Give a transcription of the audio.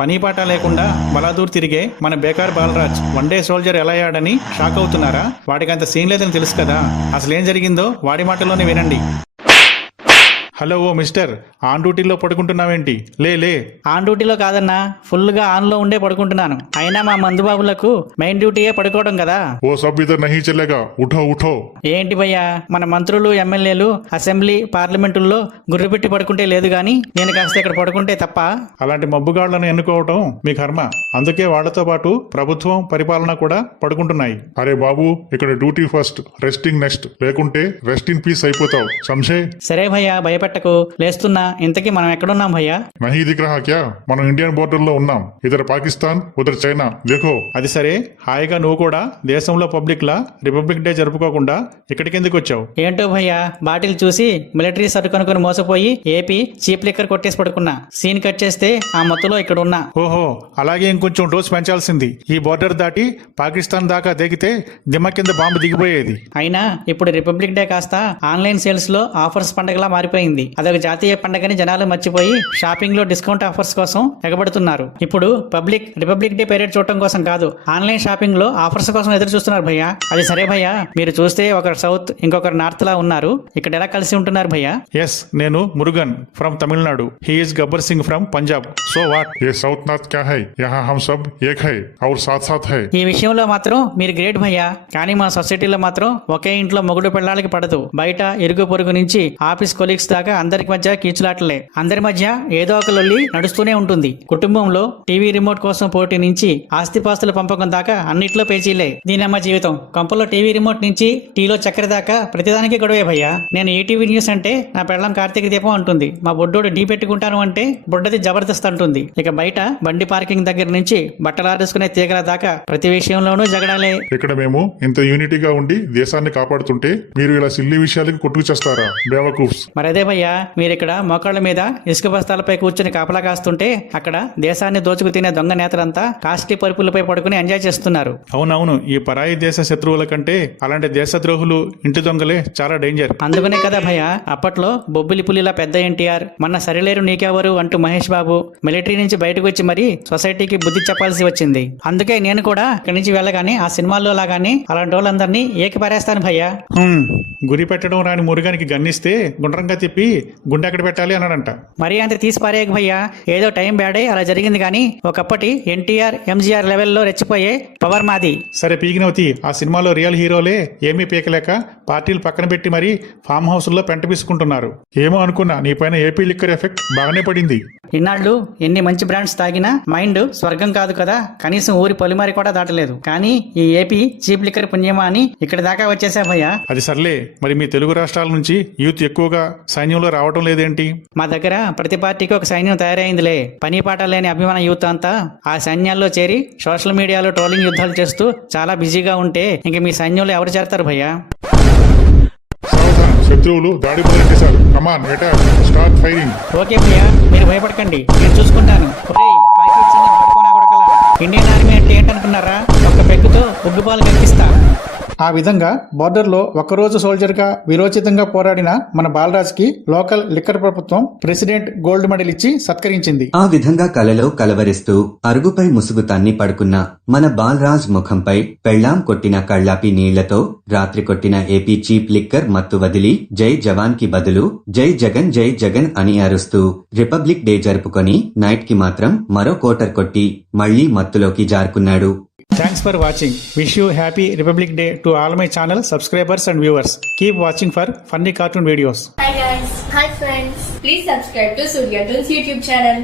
పని పాట లేకుండా బలాదూర్ తిరిగే మన బేకార్ బాలరాజ్ వన్డే సోల్జర్ ఎలా అయ్యాడని షాక్ అవుతున్నారా? వాడికి అంత సీన్ లేదని తెలుసు కదా. అసలు ఏం జరిగిందో వాడి మాటల్లోనే వినండి. హలో ఓ మిస్టర్, ఆన్ డ్యూటీలో పడుకుంటున్నావేంటి? లే. ఆన్ డ్యూటీలో కాదన్నా, ఫుల్ గా ఆన్ లో ఉండే పడుకుంటున్నాను. అయినా మా మందుబాబులకు మెయిన్ డ్యూటీయే పడుకోవడం కదా. ఓ సబ్ ఇధర్ నహీ చలేగా, ఉఠో. ఏంటి భయ్యా, మన మంత్రులు ఎమ్మెల్యేలు అసెంబ్లీ పార్లమెంటుల్లో గుర్రు పెట్టి పడుకుంటే లేదు గాని నేను కాస్త ఇక్కడ పడుకుంటే తప్ప? అలాంటి మబ్బుగాళ్లను ఎన్నుకోవటం మీ కర్మ. అందుకే వాళ్లతో పాటు ప్రభుత్వం పరిపాలన కూడా పడుకుంటున్నాయి. అరే బాబు, ఇక్కడ డ్యూటీ ఫస్ట్, రెస్టింగ్ నెక్స్ట్. లేకుంటే రెస్ట్ ఇన్ పీస్ అయిపోతావు. సంశయ్? సరే భయ్యా, భయపెట్టకు. లేస్తున్నా. ఇంతకీ మనం ఎక్కడున్నాం భయ్యా? నహీ దిఖ్ రహా క్యా? మనం ఇండియన్ బోర్డర్ లో ఉన్నాం. ఇధర్ పాకిస్తాన్, ఉధర్ చైనా. దేఖో. అది సరే, హాయిగా నువ్వు కూడా దేశంలో పబ్లిక్ లా రిపబ్లిక్ డే జరుపుకోకుండా ఇక్కడికి ఎందుకు వచ్చావు? ఏంటో భయ్యా, బాటిల్ చూసి మిలిటరీ సరుకు అనుకుని మోసపోయి ఏపీ చీప్ లిక్కర్ కొట్టేసి పడుకున్నా. సీన్ కట్ చేస్తే ఆ మొత్తులో ఇక్కడ ఉన్నా. ఓహో, అలాగే ఇంకొంచెం డోస్ పెంచాల్సింది. ఈ బోర్డర్ దాటి పాకిస్తాన్ దాకా దిగితే దిమ్మ కింద బాంబు దిగిపోయేది. అయినా ఇప్పుడు రిపబ్లిక్ డే కాస్త ఆన్లైన్ సేల్స్ లో ఆఫర్స్ పండగలా మారిపోయింది. అదొక జాతీయ పండగని జనాలు మర్చిపోయి షాపింగ్ లో డిస్కౌంట్ ఆఫర్స్ కోసం ఎగబడుతున్నారు. ఇప్పుడు పబ్లిక్ రిపబ్లిక్ డే పీరియడ్ చూడటం కోసం కాదు, ఆన్లైన్ షాపింగ్ లో ఆఫర్స్ కోసం ఎదురు చూస్తున్నారు భయ్యా. అది సరే భయ్యా, మీరు చూస్తే ఒకరు సౌత్ ఇంకొకరు నార్త్ లా ఉన్నారు. ఇక్కడ ఎలా కలిసి ఉంటున్నారు భయ్యా? ఎస్, నేను Murugan from Tamil Nadu. He is Gabbar Singh from Punjab. So what? ये साउथ नार्थ क्या है? यहाँ हम सब एक है और साथ साथ है. ఈ విషయంలో మాత్రం మీరు గ్రేట్ భయ్యా. కానీ మా సొసైటీలో మాత్రం ఒకే ఇంట్లో మొగుడు పెళ్ళాలకి పడదు. బయట ఇరుగు పొరుగు నుంచి ఆఫీస్ కొలీగ్స్ దాకా అందరికి మధ్య కీచులాటలే. అందరి మధ్య ఏదో ఒక లొల్లి నడుస్తూనే ఉంటుంది. కుటుంబంలో టీవీ రిమోట్ కోసం పోటీ నుంచి ఆస్తిపాస్తుల పంపకం దాకా అన్నిట్లో పేచీలే. దీనమ్మ జీవితం. కంపలో టీవీ రిమోట్ నుంచి టీలో చక్కెర దాకా ప్రతిదానికి గొడవే భయ్యా. నేను ఈటీవీ న్యూస్ అంటే నా పెళ్ళం కార్తీక దీపం అంటుంది. మా బొడ్డోడు ఢీ పెట్టుకుంటాను అంటే బుడ్డది జబర్దస్త్ అంటుంది. ఇక బయట బండి పార్కింగ్ దగ్గర నుంచి బట్టలారేసుకునే తీగల దాకా ప్రతి విషయంలోనూ జగడాలే. ఇక్కడ మేము ఇంత యూనిటీగా ఉండి దేశాన్ని కాపాడుతుంటే మీరు ఇలా సిల్లి విషయాలకి కొట్టుకు చేస్తారా? బేవకూఫ్స్. మరదే భయ్యా, మీరిక్కడ మోకాళ్ళ మీద ఇసుక బస్తాలపై కూర్చుని కాపలా కాస్తుంటే అక్కడ దేశాన్ని దోచుకు తినే దొంగ నేతలంతా కాస్ట్లీ పరుపులపై పడుకుని ఎంజాయ్ చేస్తున్నారు. అవునవును, ఈ పరాయి దేశ శత్రువుల కంటే అలాంటి దేశద్రోహులు, ఇంటి దొంగలే చాలా డేంజర్. అందుకనే కదా భయ్యా, అప్పట్లో బొబ్బిలి పులిలా పెద్ద ఎన్టీఆర్, మొన్న సరిలేరు నీకెవరు అంటూ మహేష్ బాబు మిలిటరీ నుంచి బయటకు వచ్చి మరీ సొసైటీకి బుద్ధి చెప్పాల్సి వచ్చింది. అందుకే నేను కూడా ఇక్కడి నుంచి వెళ్ళగానే ఆ సినిమాల్లో లాగానే అలాంటి వాళ్ళందరినీ ఏకి పారేస్తాను భయ్యా. గురి పెట్టడం రాని మురుగానికి గన్నిస్తే గుండ్రంగా తిప్పి గుండె ఎక్కడ పెట్టాలి అన్నాడంట. మరీ అంత తీసి పారేయక భయ్యా, ఏదో టైం బ్యాడే అలా జరిగింది. కానీ ఒకప్పటి ఎన్టీఆర్ ఎంజీఆర్ లెవెల్లో రెచ్చిపోయే పవర్ మాది. సరే పీకినవుతి, ఆ సినిమాలో రియల్ హీరోలే ఏమీ పీకలేక పార్టీలు పక్కన పెట్టి మరీ ఫామ్ హౌస్ లో పెంట పీసుకుంటున్నారు. ఏమో అనుకున్నా, నీ పైన ఏపీ లిక్కర్ ఎఫెక్ట్ బాగానే పడింది. ఇన్నాళ్ళు ఎన్ని మంచి బ్రాండ్స్ తాగినా మైండ్ స్వర్గం కాదు కదా, కనీసం ఊరి పొలిమారి కూడా దాటలేదు. కానీ ఈ ఏపీ చీప్ లిక్కర్ పుణ్యమా అని ఇక్కడ దాకా వచ్చేసా భయ్యా. అది సర్లే, మరి మీ తెలుగు రాష్ట్రాల నుంచి యూత్ ఎక్కువగా సైన్యంలో రావడం లేదేంటి? మా దగ్గర ప్రతి పార్టీకి ఒక సైన్యం తయారైందిలే. పని పాట లేని అభిమాన యూత్ అంతా ఆ సైన్యాల్లో చేరి సోషల్ మీడియాలో ట్రోలింగ్ యుద్ధాలు చేస్తూ చాలా బిజీగా ఉంటే ఇంక మీ సైన్యంలో ఎవరు చేరతారు భయ్యా? శత్రువులు దాడి మొదలెట్టేశారు. కమాన్ అటాక్, స్టార్ట్ ఫైరింగ్. ఓకే భయ్యా, మీరు భయపడకండి, నేను చూసుకుంటాను. ఇండియన్ ఆర్మీ అంటే ఏంటనుకున్నారా? ఒక్క పెగ్గుతో ఉగ్గుపాలు కనిపిస్తా. ఆ విధంగా బోర్డర్లో ఒక్కరోజు సోల్జర్గా విరోచితంగా పోరాడిన మన బాలరాజ్కి లోకల్ లిక్కర్ ప్రభుత్వం ప్రెసిడెంట్ గోల్డ్ మెడల్ ఇచ్చి సత్కరించింది. ఆ విధంగా కలలో కలవరిస్తూ అరుగుపై ముసుగు తన్ని పడుకున్న మన బాలరాజ్ ముఖంపై పెళ్లాం కొట్టిన కళ్ళాపి నీళ్లతో రాత్రి కొట్టిన ఏపీ చీప్ లిక్కర్ మత్తు వదిలి జై జవాన్ కి బదులు జై జగన్ అని అరుస్తూ రిపబ్లిక్ డే జరుపుకొని నైట్ కి మాత్రం మరో కోటర్ కొట్టి మళ్లీ మత్తులోకి జారుకున్నాడు. Thanks for watching. Wish you happy Republic Day to all my channel subscribers and viewers. Keep watching for funny cartoon videos. Hi guys. Hi friends. Please subscribe to Surya Toons YouTube channel.